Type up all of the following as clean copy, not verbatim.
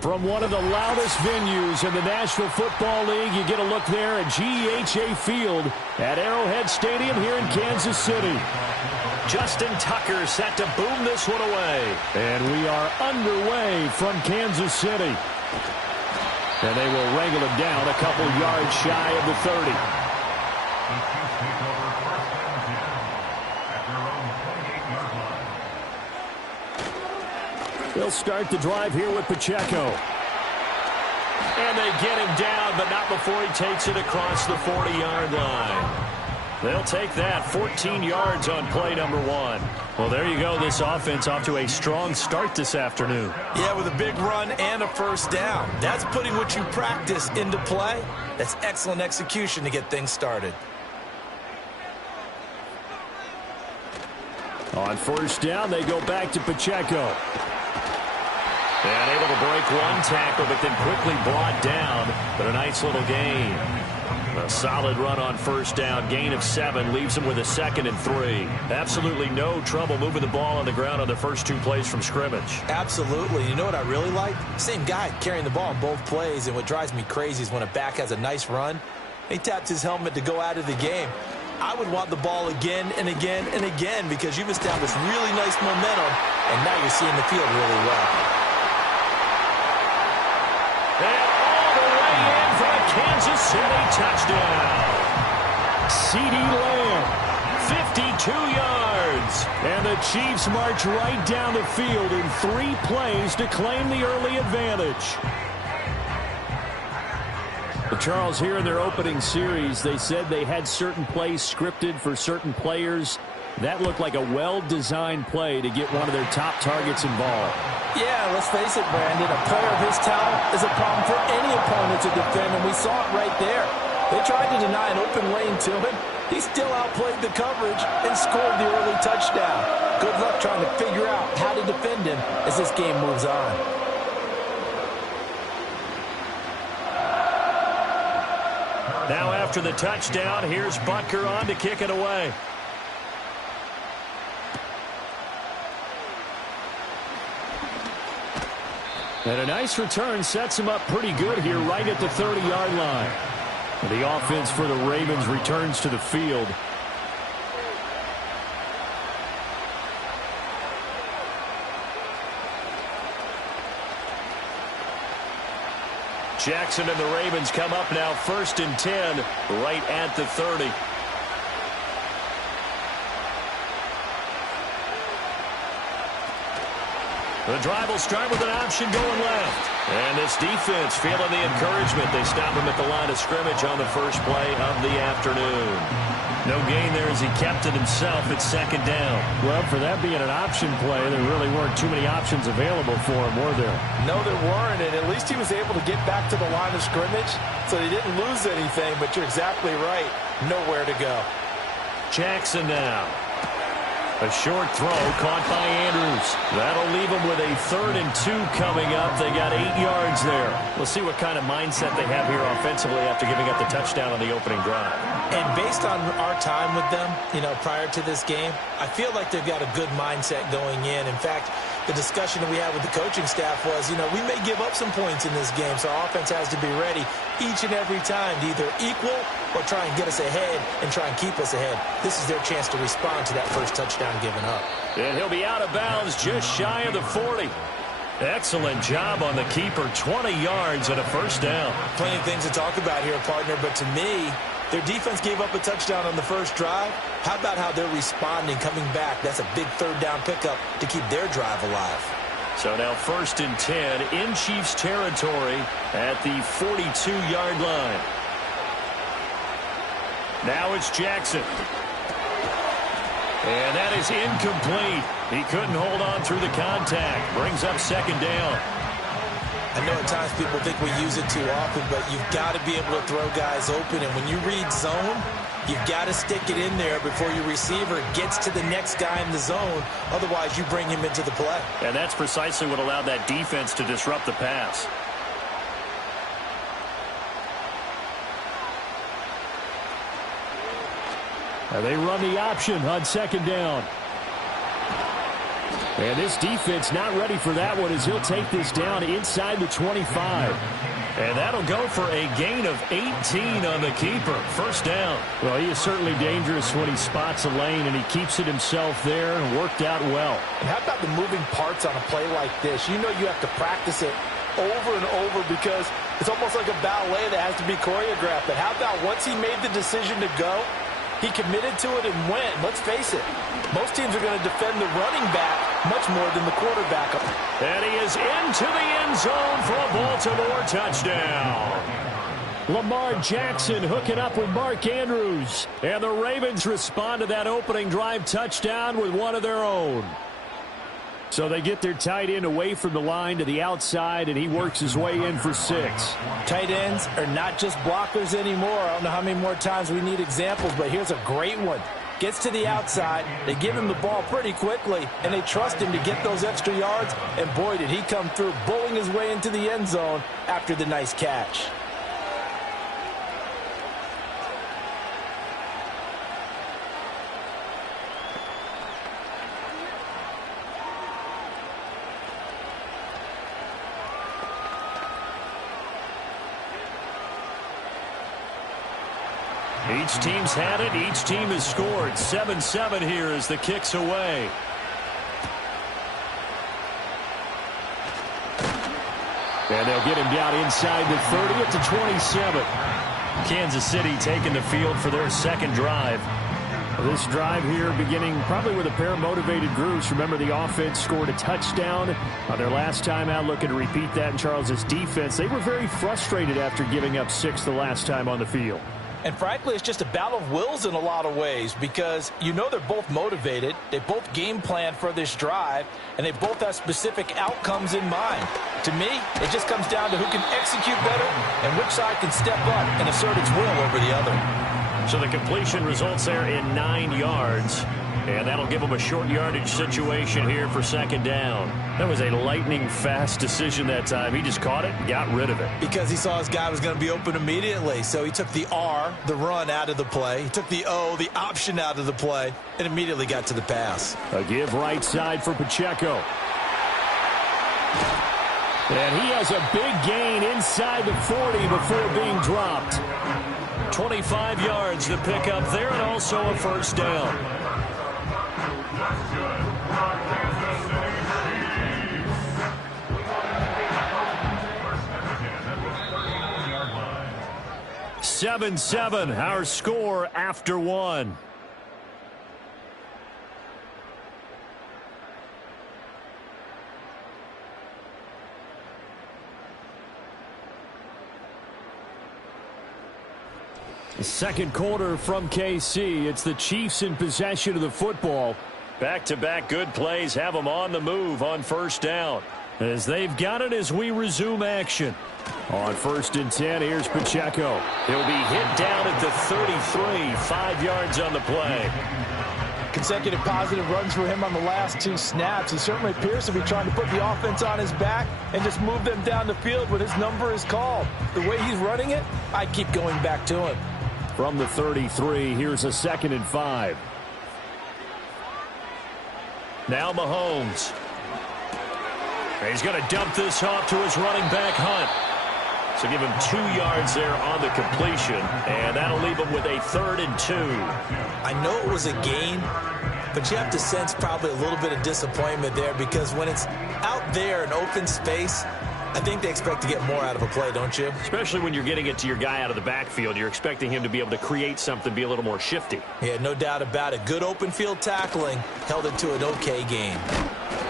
From one of the loudest venues in the National Football League, you get a look there at GEHA Field at Arrowhead Stadium here in Kansas City. Justin Tucker set to boom this one away. And we are underway from Kansas City. And they will wrangle him down a couple yards shy of the 30. They'll start the drive here with Pacheco. And they get him down, but not before he takes it across the 40-yard line. They'll take that, 14 yards on play number 1. Well, there you go. This offense off to a strong start this afternoon. Yeah, with a big run and a first down. That's putting what you practice into play. That's excellent execution to get things started. On first down, they go back to Pacheco. And able to break one tackle, but then quickly brought down. But a nice little gain. A solid run on first down. Gain of 7 leaves him with a 2nd and 3. Absolutely no trouble moving the ball on the ground on the first 2 plays from scrimmage. Absolutely. You know what I really like? Same guy carrying the ball in both plays. And what drives me crazy is when a back has a nice run, he taps his helmet to go out of the game. I would want the ball again and again and again because you've established really nice momentum, and now you're seeing the field really well. And all the way in for a Kansas City touchdown. CeeDee Lamb, 52 yards. And the Chiefs march right down the field in 3 plays to claim the early advantage. But Charles, here in their opening series, they said they had certain plays scripted for certain players. That looked like a well-designed play to get one of their top targets involved. Yeah, let's face it, Brandon. A player of his talent is a problem for any opponent to defend, and we saw it right there. They tried to deny an open lane to him. He still outplayed the coverage and scored the early touchdown. Good luck trying to figure out how to defend him as this game moves on. Now after the touchdown, here's Butker on to kick it away. And a nice return sets him up pretty good here right at the 30-yard line. And the offense for the Ravens returns to the field. Jackson and the Ravens come up now 1st and 10 right at the 30. The drive will start with an option going left. And this defense feeling the encouragement. They stop him at the line of scrimmage on the first play of the afternoon. No gain there as he kept it himself at second down. Well, for that being an option play, there really weren't too many options available for him, were there? No, there weren't, and at least he was able to get back to the line of scrimmage, so he didn't lose anything, but you're exactly right. Nowhere to go. Jackson now. A short throw caught by Andrews. That'll leave them with a 3rd and 2 coming up. They got 8 yards there. We'll see what kind of mindset they have here offensively after giving up the touchdown on the opening drive. And based on our time with them, prior to this game, I feel like they've got a good mindset going in. In fact, the discussion that we had with the coaching staff was, we may give up some points in this game, so our offense has to be ready each and every time to either equal or try and get us ahead and try and keep us ahead. This is their chance to respond to that first touchdown given up. And he'll be out of bounds just shy of the 40. Excellent job on the keeper. 20 yards and a first down. Plenty of things to talk about here, partner, but to me, their defense gave up a touchdown on the first drive. How about how they're responding, coming back? That's a big 3rd down pickup to keep their drive alive. So now 1st and 10 in Chiefs territory at the 42-yard line. Now it's Jackson. And that is incomplete. He couldn't hold on through the contact. Brings up 2nd down. I know at times people think we use it too often, but you've got to be able to throw guys open. And when you read zone, you've got to stick it in there before your receiver gets to the next guy in the zone. Otherwise, you bring him into the play. And that's precisely what allowed that defense to disrupt the pass. Now they run the option on 2nd down. And this defense not ready for that one as he'll take this down inside the 25. And that'll go for a gain of 18 on the keeper. 1st down. Well, he is certainly dangerous when he spots a lane, and he keeps it himself there and worked out well. And how about the moving parts on a play like this? You know you have to practice it over and over because it's almost like a ballet that has to be choreographed. But how about once he made the decision to go, he committed to it and went. Let's face it, most teams are going to defend the running back much more than the quarterback. And he is into the end zone for a Baltimore touchdown. Lamar Jackson hooking up with Mark Andrews. And the Ravens respond to that opening drive touchdown with one of their own. So they get their tight end away from the line to the outside, and he works his way in for 6. Tight ends are not just blockers anymore. I don't know how many more times we need examples, but here's a great one. Gets to the outside, they give him the ball pretty quickly, and they trust him to get those extra yards, and boy, did he come through, bowling his way into the end zone after the nice catch. Each team's had it. Each team has scored. 7-7 here as the kick's away. And they'll get him down inside the 30 at the 27. Kansas City taking the field for their 2nd drive. This drive here beginning probably with a pair of motivated groups. Remember, the offense scored a touchdown on their last time out, looking to repeat that in Charles's defense. They were very frustrated after giving up 6 the last time on the field. And frankly, it's just a battle of wills in a lot of ways because they're both motivated. They both game plan for this drive, and they both have specific outcomes in mind. To me, it just comes down to who can execute better and which side can step up and assert its will over the other. So the completion results there in 9 yards. And that'll give them a short yardage situation here for 2nd down. That was a lightning-fast decision that time. He just caught it, got rid of it. Because he saw his guy was going to be open immediately. So he took the R, the run, out of the play. He took the O, the option, out of the play, and immediately got to the pass. A give right side for Pacheco. And he has a big gain inside the 40 before being dropped. 25 yards to pick up there, and also a 1st down. Seven, our score after 1. Second quarter from KC. It's the Chiefs in possession of the football. Back-to-back good plays have them on the move on first down. As they've got it as we resume action. On 1st and 10, here's Pacheco. He'll be hit down at the 33, 5 yards on the play. Consecutive positive runs for him on the last 2 snaps. He certainly appears to be trying to put the offense on his back and just move them down the field when his number is called. The way he's running it, I keep going back to him. From the 33, here's a 2nd and 5. Now Mahomes. He's going to dump this off to his running back, Hunt. So give him 2 yards there on the completion, and that'll leave him with a 3rd and 2. I know it was a gain, but you have to sense probably a little bit of disappointment there because when it's out there in open space, I think they expect to get more out of a play, don't you? Especially when you're getting it to your guy out of the backfield. You're expecting him to be able to create something, be a little more shifty. Yeah, no doubt about it. Good open field tackling held it to an okay game.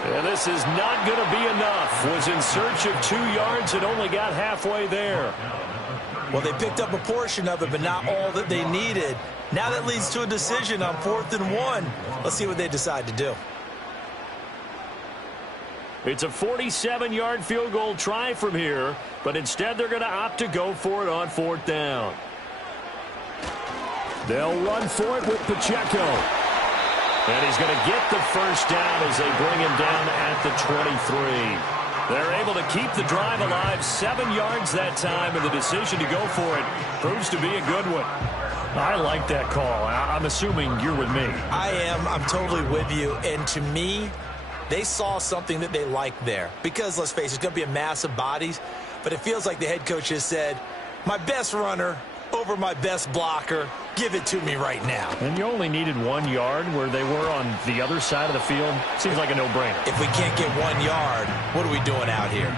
And this is not going to be enough. Was in search of 2 yards and only got halfway there. Well, they picked up a portion of it, but not all that they needed. Now that leads to a decision on 4th and 1. Let's see what they decide to do. It's a 47-yard field goal try from here, but instead they're going to opt to go for it on 4th down. They'll run for it with Pacheco. And he's going to get the first down as they bring him down at the 23. They're able to keep the drive alive, 7 yards that time, and the decision to go for it proves to be a good one. I like that call. I'm assuming you're with me. I am. I'm totally with you. And to me, they saw something that they liked there. Because, let's face it, it's going to be a mass of bodies. But it feels like the head coach has said, my best runner over my best blocker, give it to me right now. And you only needed 1 yard where they were on the other side of the field. Seems like a no-brainer. If we can't get 1 yard, what are we doing out here?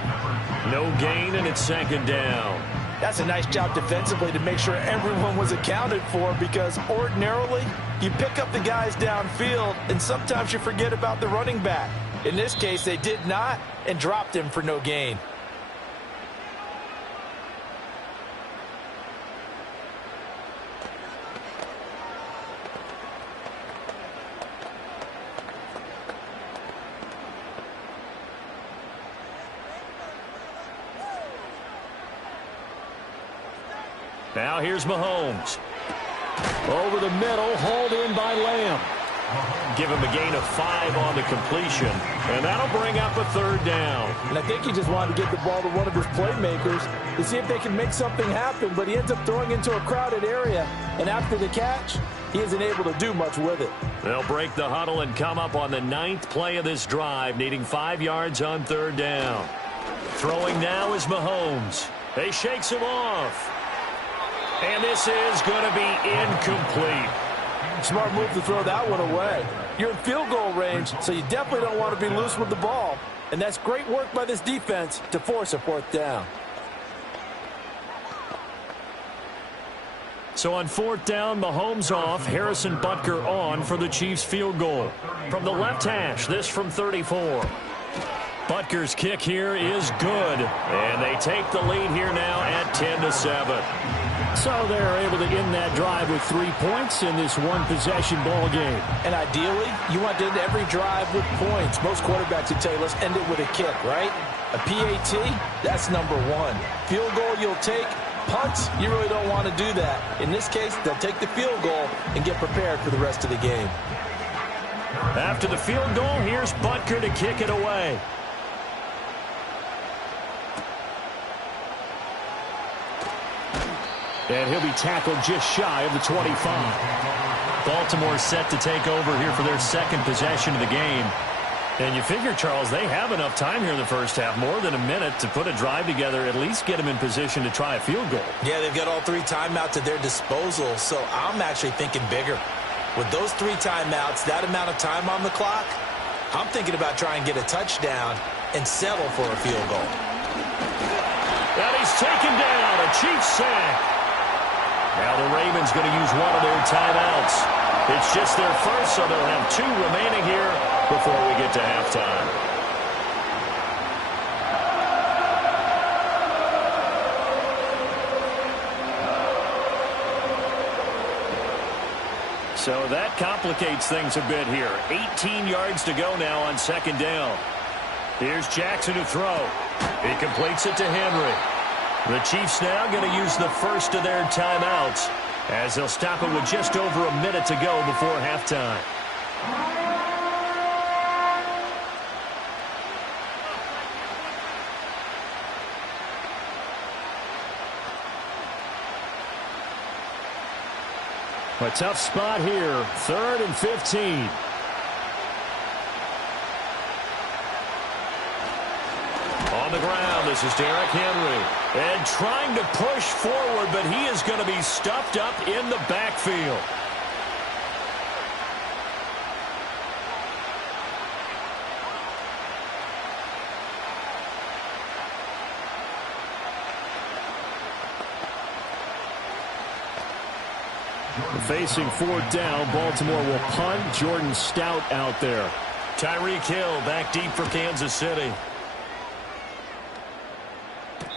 No gain, and it's 2nd down. That's a nice job defensively to make sure everyone was accounted for because ordinarily you pick up the guys downfield and sometimes you forget about the running back. In this case, they did not and dropped him for no gain. Now here's Mahomes. Over the middle, hauled in by Lamb. Give him a gain of 5 on the completion, and that'll bring up a 3rd down. And I think he just wanted to get the ball to one of his playmakers to see if they can make something happen, but he ends up throwing into a crowded area, and after the catch, he isn't able to do much with it. They'll break the huddle and come up on the 9th play of this drive, needing 5 yards on 3rd down. Throwing now is Mahomes. He shakes him off. And this is going to be incomplete. Smart move to throw that one away. You're in field goal range, so you definitely don't want to be loose with the ball. And that's great work by this defense to force a 4th down. So on 4th down, Mahomes off, Harrison Butker on for the Chiefs field goal. From the left hash, this from 34. Butker's kick here is good, and they take the lead here now at 10-7. So they're able to end that drive with 3 points in this one-possession ball game. And ideally, you want to end every drive with points. Most quarterbacks would tell you, let's end it with a kick, right? A PAT, that's number 1. Field goal you'll take. Punts, you really don't want to do that. In this case, they'll take the field goal and get prepared for the rest of the game. After the field goal, here's Butker to kick it away. And he'll be tackled just shy of the 25. Baltimore set to take over here for their 2nd possession of the game. And you figure, Charles, they have enough time here in the first half, more than a minute, to put a drive together, at least get them in position to try a field goal. Yeah, they've got all 3 timeouts at their disposal, so I'm actually thinking bigger. With those 3 timeouts, that amount of time on the clock, I'm thinking about trying to get a touchdown and settle for a field goal. And he's taken down, a Chiefs sack. Now the Ravens going to use one of their timeouts. It's just their first, so they'll have 2 remaining here before we get to halftime. So that complicates things a bit here. 18 yards to go now on second down. Here's Jackson to throw. He completes it to Henry. The Chiefs now going to use the first of their timeouts as they'll stop it with just over a minute to go before halftime. A tough spot here, 3rd and 15. On the ground, this is Derrick Henry. And trying to push forward, but he is going to be stuffed up in the backfield. Facing 4th down, Baltimore will punt. Jordan Stout out there. Tyreek Hill back deep for Kansas City.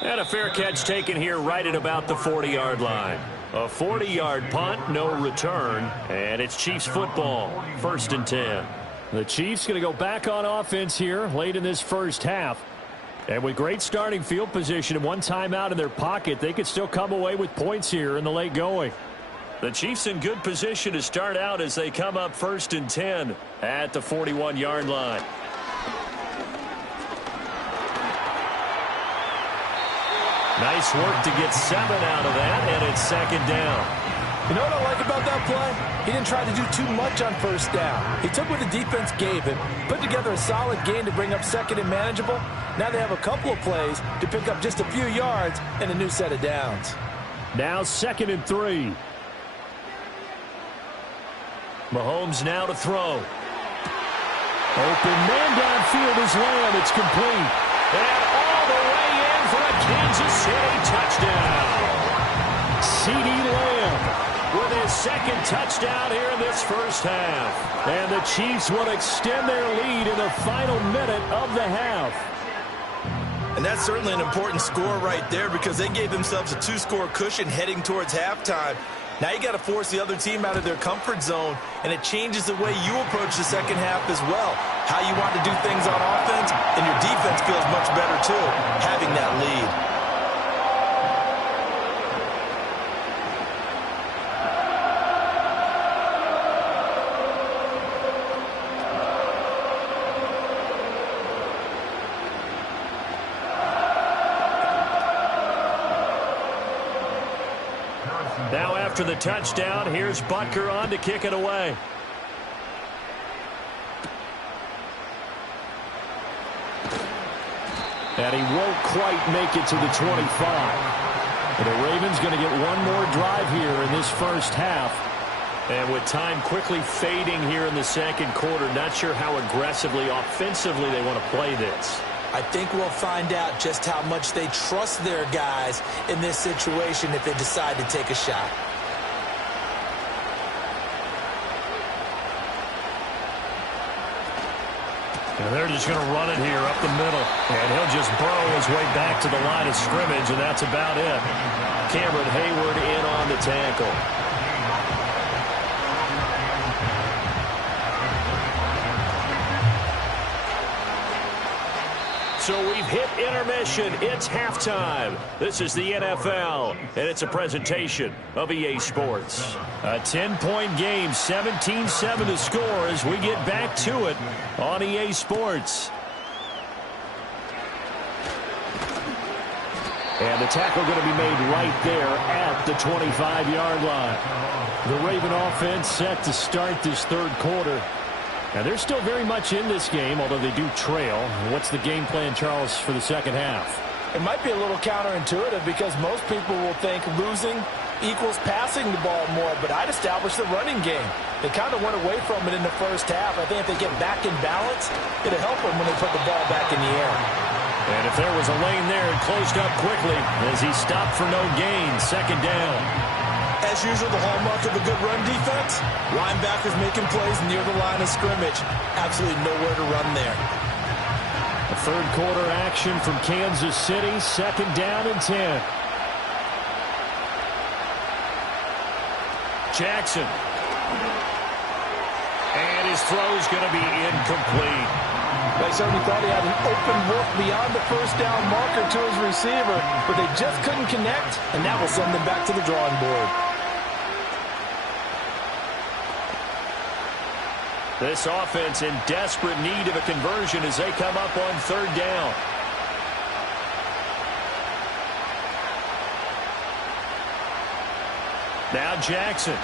And a fair catch taken here right at about the 40-yard line. A 40-yard punt, no return, and it's Chiefs football, 1st and 10. The Chiefs going to go back on offense here late in this first half. And with great starting field position and one timeout in their pocket, they could still come away with points here in the late going. The Chiefs in good position to start out as they come up 1st and 10 at the 41-yard line. Nice work to get 7 out of that, and it's 2nd down. You know what I like about that play? He didn't try to do too much on 1st down. He took what the defense gave him, put together a solid gain to bring up 2nd and manageable. Now they have a couple of plays to pick up just a few yards and a new set of downs. Now 2nd and 3. Mahomes now to throw. Open man downfield is Lamb. It's complete. And all the way in for a Kansas City touchdown. CeeDee Lamb with his 2nd touchdown here in this first half. And the Chiefs will extend their lead in the final minute of the half. And that's certainly an important score right there because they gave themselves a 2-score cushion heading towards halftime. Now you got to force the other team out of their comfort zone, and it changes the way you approach the second half as well. How you want to do things on offense, and your defense feels much better too, having that lead. Now after the touchdown, here's Butker on to kick it away. And he won't quite make it to the 25. But the Ravens going to get one more drive here in this first half. And with time quickly fading here in the second quarter, not sure how aggressively, offensively they want to play this. I think we'll find out just how much they trust their guys in this situation if they decide to take a shot. And they're just going to run it here up the middle. And he'll just burrow his way back to the line of scrimmage, and that's about it. Cameron Hayward in on the tackle. So we've hit intermission. It's halftime. This is the NFL, and it's a presentation of EA Sports. A 10-point game, 17-7 to score as we get back to it on EA Sports. And the tackle going to be made right there at the 25-yard line. The Raven offense set to start this third quarter. Now, they're still very much in this game, although they do trail. What's the game plan, Charles, for the second half? It might be a little counterintuitive because most people will think losing equals passing the ball more, but I'd establish the running game. They kind of went away from it in the first half. I think if they get back in balance, it'll help them when they put the ball back in the air. And if there was a lane there, it closed up quickly as he stopped for no gain. 2nd down. As usual, the hallmark of a good run defense, linebackers making plays near the line of scrimmage. Absolutely nowhere to run there. A third quarter action from Kansas City, 2nd down and 10. Jackson his throw's going to be incomplete. They certainly thought he had an open look beyond the first down marker to his receiver, but they just couldn't connect, and that will send them back to the drawing board. This offense in desperate need of a conversion as they come up on third down. Now Jackson.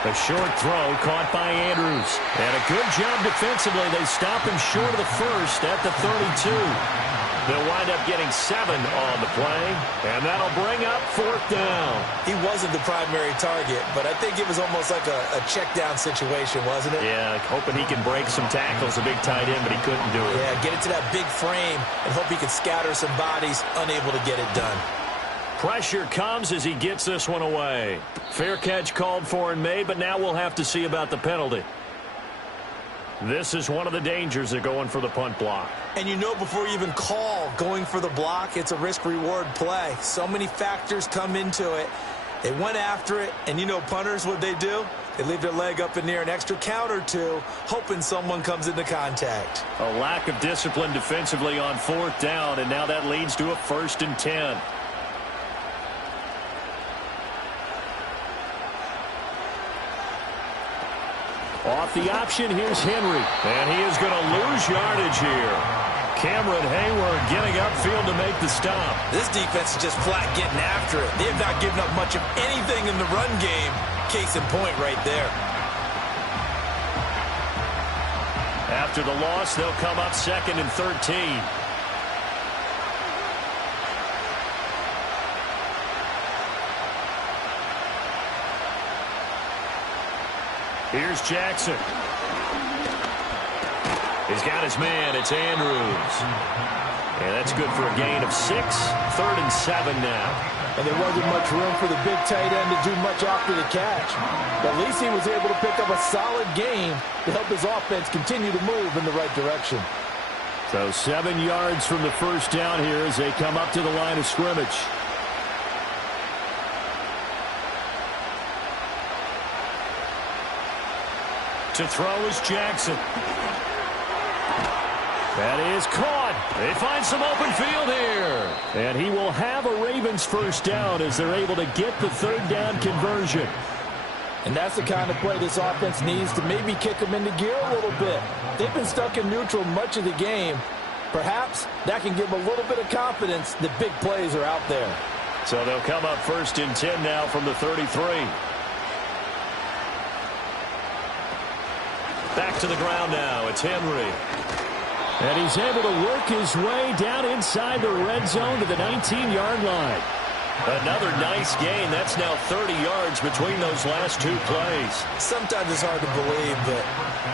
A short throw caught by Andrews. And a good job defensively. They stop him short of the first at the 32. They'll wind up getting 7 on the play. And that'll bring up fourth down. He wasn't the primary target, but I think it was almost like a check down situation, wasn't it? Yeah, hoping he can break some tackles, a big tight end, but he couldn't do it. Yeah, get it to that big frame and hope he can scatter some bodies, unable to get it done. Pressure comes as he gets this one away. Fair catch called for and made, but now we'll have to see about the penalty. This is one of the dangers of going for the punt block. And you know before you even call going for the block, it's a risk-reward play. So many factors come into it. They went after it, and you know punters, what they do? They leave their leg up in the air an extra count or two, hoping someone comes into contact. A lack of discipline defensively on fourth down, and now that leads to a 1st and 10. Off the option, here's Henry. And he is going to lose yardage here. Cameron Hayward getting upfield to make the stop. This defense is just flat getting after it. They have not given up much of anything in the run game. Case in point right there. After the loss, they'll come up 2nd and 13. Here's Jackson. He's got his man. It's Andrews. And that's good for a gain of 6. 3rd and 7 now. And there wasn't much room for the big tight end to do much after the catch. But at least he was able to pick up a solid gain to help his offense continue to move in the right direction. So 7 yards from the first down here as they come up to the line of scrimmage. To throw is Jackson. That is caught. They find some open field here. And he will have a Ravens first down as they're able to get the third down conversion. And that's the kind of play this offense needs to maybe kick them into gear a little bit. They've been stuck in neutral much of the game. Perhaps that can give them a little bit of confidence that big plays are out there. So they'll come up 1st and 10 now from the 33. Back to the ground now. It's Henry. And he's able to work his way down inside the red zone to the 19-yard line. Another nice gain. That's now 30 yards between those last 2 plays. Sometimes it's hard to believe, but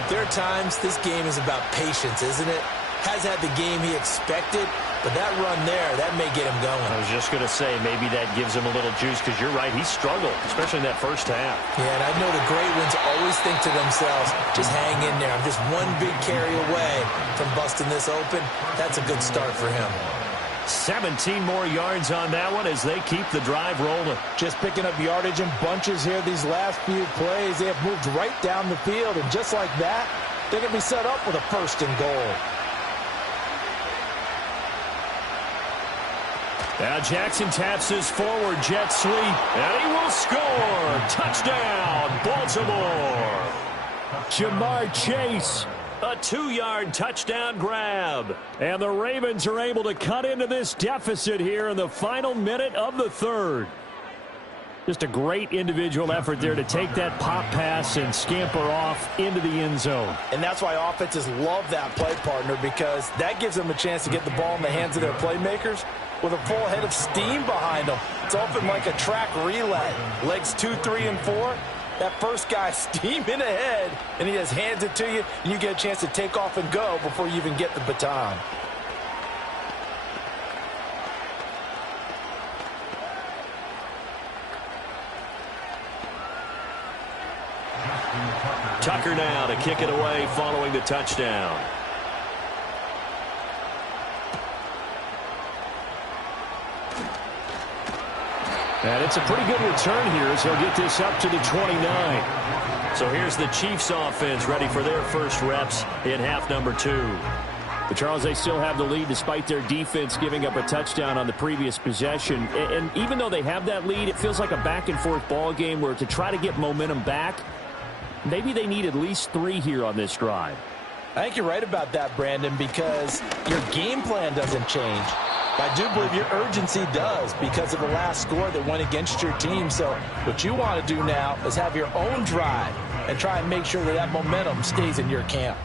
there are times this game is about patience, isn't it? Has had the game he expected, but that run there, that may get him going. I was just going to say, maybe that gives him a little juice, because you're right, he struggled, especially in that first half. Yeah, and I know the great ones always think to themselves, just hang in there. I'm just one big carry away from busting this open. That's a good start for him. 17 more yards on that one as they keep the drive rolling. Just picking up yardage in bunches here these last few plays. They have moved right down the field, and just like that, they're going to be set up with a 1st and goal. Now Jackson taps his forward jet sweep, and he will score. Touchdown, Baltimore. Jamar Chase. A 2-yard touchdown grab. And the Ravens are able to cut into this deficit here in the final minute of the third. Just a great individual effort there to take that pop pass and scamper off into the end zone. And that's why offenses love that play partner, because that gives them a chance to get the ball in the hands of their playmakers with a full head of steam behind them. It's often like a track relay. Legs 2, 3, and 4. That first guy steaming ahead, and he just hands it to you, and you get a chance to take off and go before you even get the baton. Tucker now to kick it away following the touchdown. And it's a pretty good return here as he'll get this up to the 29. So here's the Chiefs offense ready for their first reps in half number 2. But Charles, they still have the lead despite their defense giving up a touchdown on the previous possession. And even though they have that lead, it feels like a back-and-forth ball game where to try to get momentum back, maybe they need at least 3 here on this drive. I think you're right about that, Brandon, because your game plan doesn't change. But I do believe your urgency does because of the last score that went against your team. So what you want to do now is have your own drive and try and make sure that that momentum stays in your camp.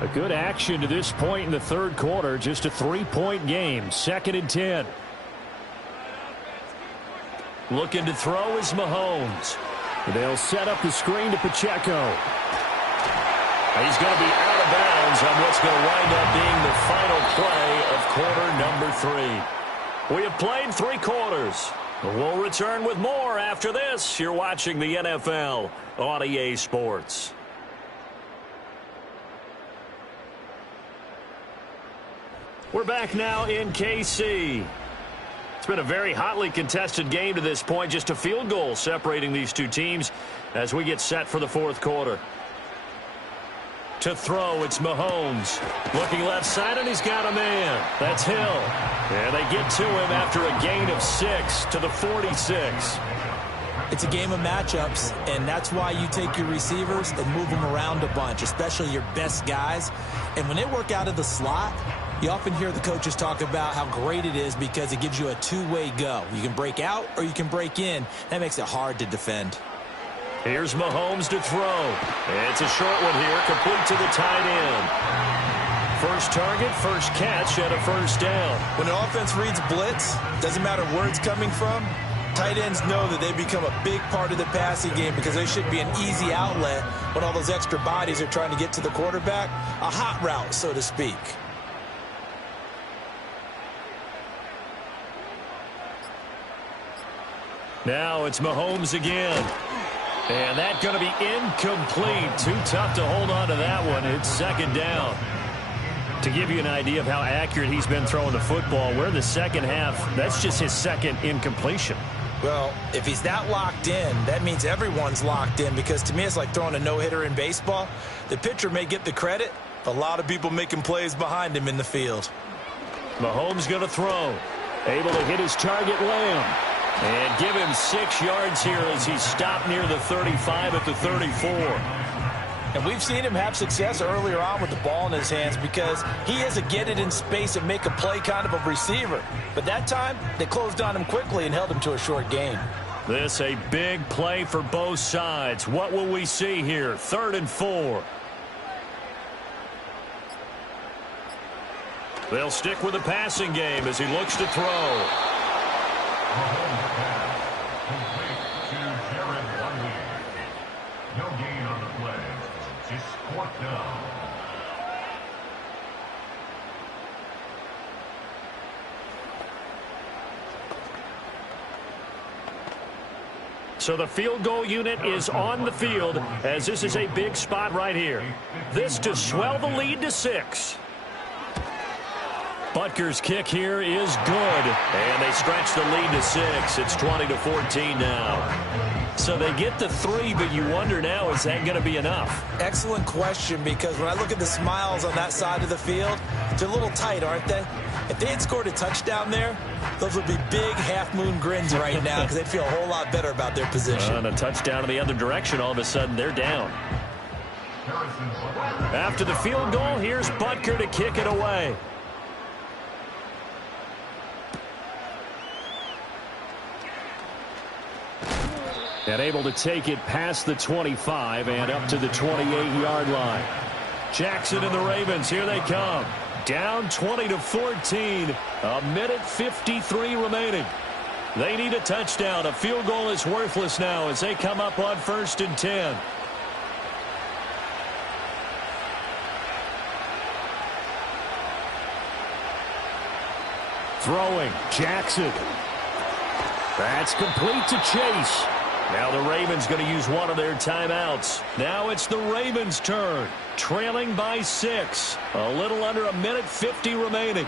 A good action to this point in the third quarter. Just a 3-point game. 2nd and 10. Looking to throw is Mahomes. They'll set up the screen to Pacheco. He's going to be out of bounds on what's going to wind up being the final play of quarter number 3. We have played 3 quarters. We'll return with more after this. You're watching the NFL on EA Sports. We're back now in KC. It's been a very hotly contested game to this point. Just a field goal separating these two teams as we get set for the fourth quarter. To throw, it's Mahomes. Looking left side, and he's got a man. That's Hill. And they get to him after a gain of 6 to the 46. It's a game of matchups, and that's why you take your receivers and move them around a bunch, especially your best guys. And when they work out of the slot, you often hear the coaches talk about how great it is because it gives you a two-way go. You can break out or you can break in. That makes it hard to defend. Here's Mahomes to throw. It's a short one here, complete to the tight end. First target, first catch, and a first down. When an offense reads blitz, doesn't matter where it's coming from, tight ends know that they become a big part of the passing game because they should be an easy outlet when all those extra bodies are trying to get to the quarterback. A hot route, so to speak. Now it's Mahomes again. And that's going to be incomplete. Too tough to hold on to that one. It's second down. To give you an idea of how accurate he's been throwing the football, we're in the second half. That's just his second incompletion. Well, if he's that locked in, that means everyone's locked in because to me it's like throwing a no-hitter in baseball. The pitcher may get the credit, but a lot of people making plays behind him in the field. Mahomes going to throw. Able to hit his target, Lamb. And give him 6 yards here as he stopped near the 35 at the 34. And we've seen him have success earlier on with the ball in his hands because he is a get it in space and make a play kind of a receiver. But that time, they closed on him quickly and held him to a short gain. This a big play for both sides. What will we see here? 3rd and 4. They'll stick with the passing game as he looks to throw. So the field goal unit is on the field as this is a big spot right here. This to swell the lead to 6. Butker's kick here is good. And they stretch the lead to 6. It's 20-14 now. So they get the 3, but you wonder now, is that going to be enough? Excellent question, because when I look at the smiles on that side of the field, they're a little tight, aren't they? If they had scored a touchdown there, those would be big half-moon grins right now because they'd feel a whole lot better about their position. And a touchdown in the other direction, all of a sudden they're down. After the field goal, here's Butker to kick it away. And able to take it past the 25 and up to the 28-yard line. Jackson and the Ravens, here they come. Down 20-14. A minute 53 remaining. They need a touchdown. A field goal is worthless now as they come up on 1st and 10. Throwing, Jackson. That's complete to Chase. Now the Ravens going to use one of their timeouts. Now it's the Ravens' turn. Trailing by 6. A little under a minute 50 remaining.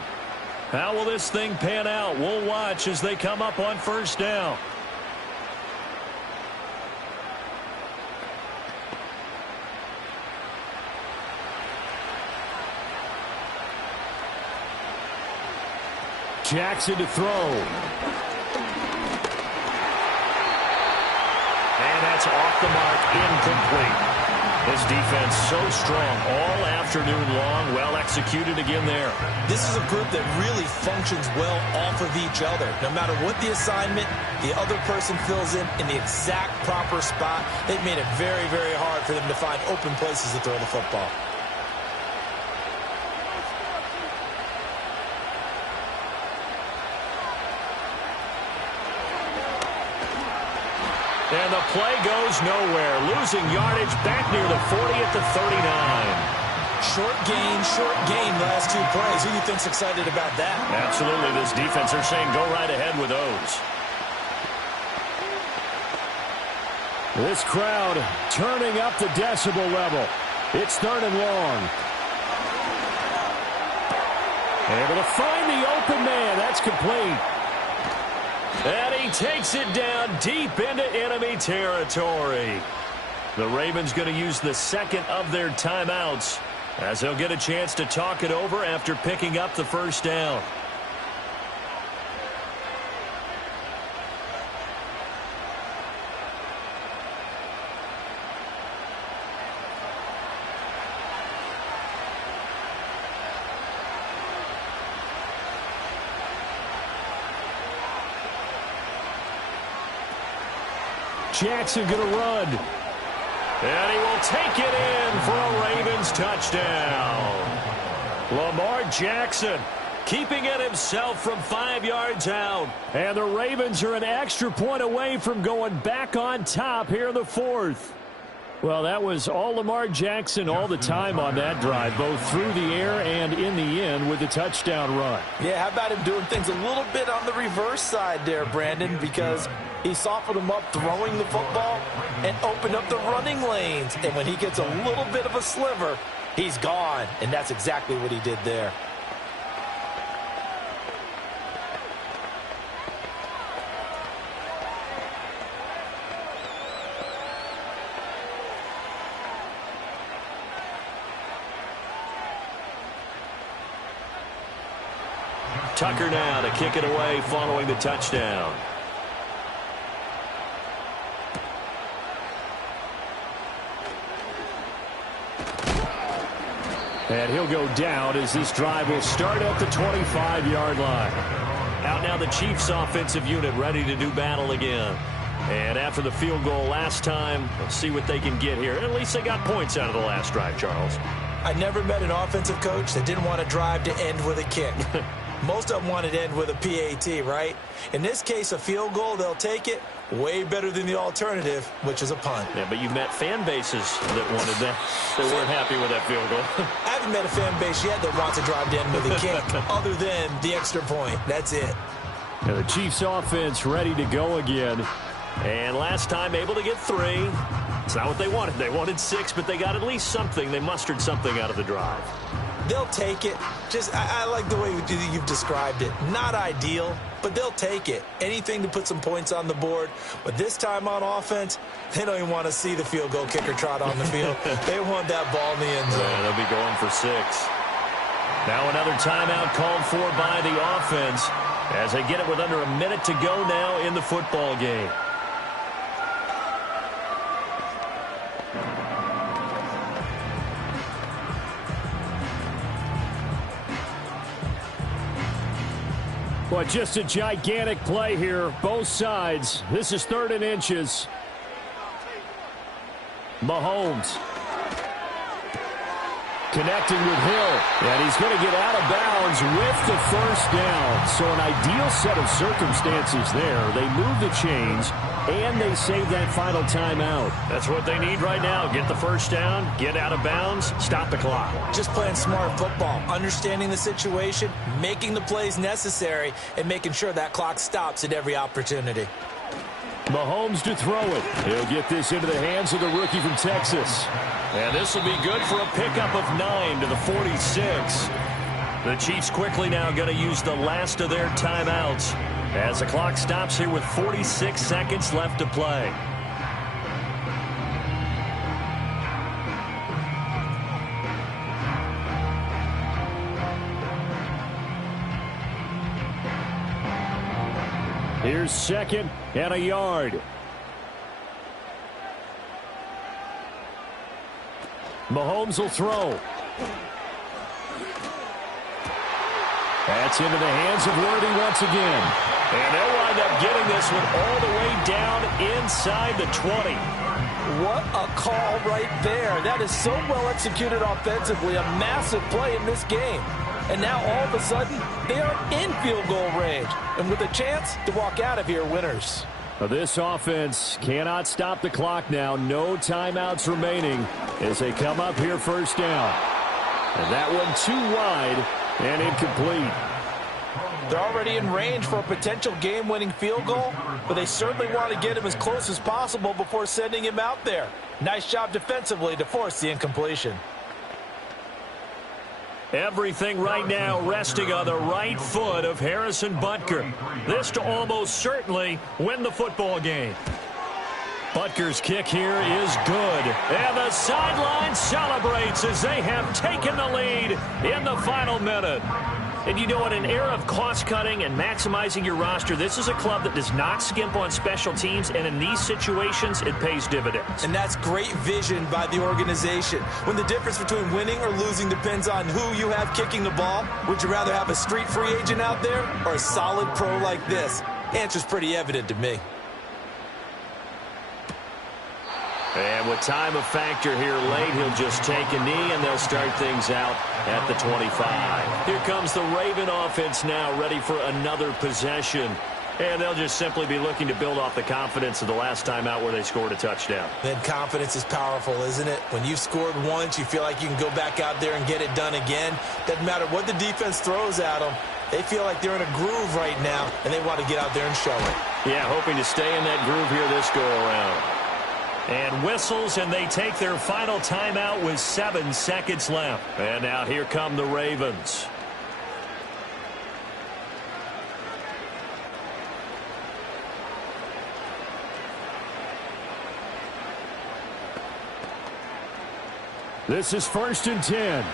How will this thing pan out? We'll watch as they come up on first down. Jackson to throw. And that's off the mark, incomplete. This defense so strong all afternoon long, well executed again there. This is a group that really functions well off of each other. No matter what the assignment, the other person fills in the exact proper spot. They've made it very, very hard for them to find open places to throw the football. And the play goes nowhere. Losing yardage back near the 40 at the 39. Short gain last two plays. Who do you think's excited about that? Absolutely. This defense, they're saying go right ahead with those. This crowd turning up the decibel level. It's 3rd and long. Able to find the open man. That's complete. And he takes it down deep into enemy territory. The Ravens going to use the second of their timeouts as they'll get a chance to talk it over after picking up the first down. Jackson going to run. And he will take it in for a Ravens touchdown. Lamar Jackson keeping it himself from 5 yards out. And the Ravens are an extra point away from going back on top here in the 4th. Well, that was all Lamar Jackson all the time on that drive, both through the air and in the end with the touchdown run. Yeah, how about him doing things a little bit on the reverse side there, Brandon, because he softened him up throwing the football and opened up the running lanes. And when he gets a little bit of a sliver, he's gone. And that's exactly what he did there. Tucker now to kick it away following the touchdown. And he'll go down as this drive will start at the 25-yard line. Out now the Chiefs offensive unit ready to do battle again. And after the field goal last time, let's see what they can get here. At least they got points out of the last drive, Charles. I never met an offensive coach that didn't want a drive to end with a kick. Most of them wanted to end with a PAT, right? In this case, a field goal, they'll take it. Way better than the alternative, which is a punt. Yeah, but you've met fan bases that wanted that. They weren't happy with that field goal. I haven't met a fan base yet that wants a drive to end with a kick, other than the extra point. That's it. And the Chiefs offense ready to go again. And last time able to get 3. It's not what they wanted. They wanted 6, but they got at least something. They mustered something out of the drive. They'll take it. I like the way you've described it. Not ideal, but they'll take it. Anything to put some points on the board. But this time on offense, they don't even want to see the field goal kicker trot on the field. They want that ball in the end zone. Yeah, they'll be going for 6. Now another timeout called for by the offense as they get it with under a minute to go now in the football game. Well, just a gigantic play here, both sides. This is 3rd and inches. Mahomes connecting with Hill, and he's going to get out of bounds with the first down. So an ideal set of circumstances there. They move the chains, and they save that final timeout. That's what they need right now. Get the first down, get out of bounds, stop the clock. Just playing smart football, understanding the situation, making the plays necessary, and making sure that clock stops at every opportunity. Mahomes to throw it. He'll get this into the hands of the rookie from Texas. And this will be good for a pickup of 9 to the 46. The Chiefs quickly now going to use the last of their timeouts as the clock stops here with 46 seconds left to play. Here's 2nd and a yard. Mahomes will throw. That's into the hands of Worthy once again. And they'll wind up getting this one all the way down inside the 20. What a call right there. That is so well executed offensively. A massive play in this game. And now all of a sudden, they are in field goal range. And with a chance to walk out of here winners. This offense cannot stop the clock now. No timeouts remaining as they come up here 1st down. And that one too wide and incomplete. They're already in range for a potential game-winning field goal, but they certainly want to get him as close as possible before sending him out there. Nice job defensively to force the incompletion. Everything right now resting on the right foot of Harrison Butker. This to almost certainly win the football game. Butker's kick here is good. And the sideline celebrates as they have taken the lead in the final minute. And you know, in an era of cost-cutting and maximizing your roster, this is a club that does not skimp on special teams, and in these situations, it pays dividends. And that's great vision by the organization. When the difference between winning or losing depends on who you have kicking the ball, would you rather have a street free agent out there or a solid pro like this? Answer's pretty evident to me. And with time of factor here late, he'll just take a knee, and they'll start things out at the 25. Here comes the Raven offense now, ready for another possession. And they'll just simply be looking to build off the confidence of the last time out where they scored a touchdown. Then confidence is powerful, isn't it? When you've scored once, you feel like you can go back out there and get it done again. Doesn't matter what the defense throws at them. They feel like they're in a groove right now, and they want to get out there and show it. Yeah, hoping to stay in that groove here this go-around. And whistles, and they take their final timeout with 7 seconds left. And now here come the Ravens. This is 1st and 10.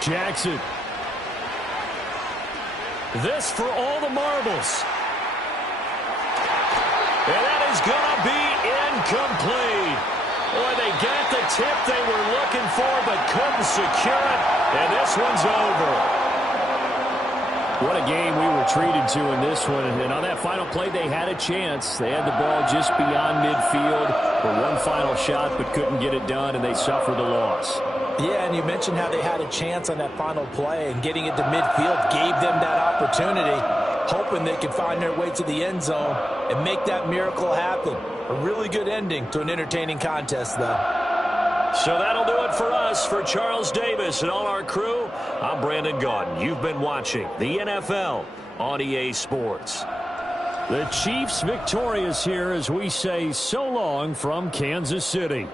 Jackson. This for all the marbles. And that is going to be incomplete. Boy, they got the tip they were looking for, but couldn't secure it. And this one's over. What a game we were treated to in this one. And on that final play, they had a chance. They had the ball just beyond midfield for one final shot, but couldn't get it done, and they suffered the loss. Yeah, and you mentioned how they had a chance on that final play, and getting it to midfield gave them that opportunity, hoping they could find their way to the end zone and make that miracle happen. A really good ending to an entertaining contest, though. So that'll do it for us. For Charles Davis and all our crew, I'm Brandon Gaudin. You've been watching the NFL on EA Sports. The Chiefs victorious here as we say so long from Kansas City.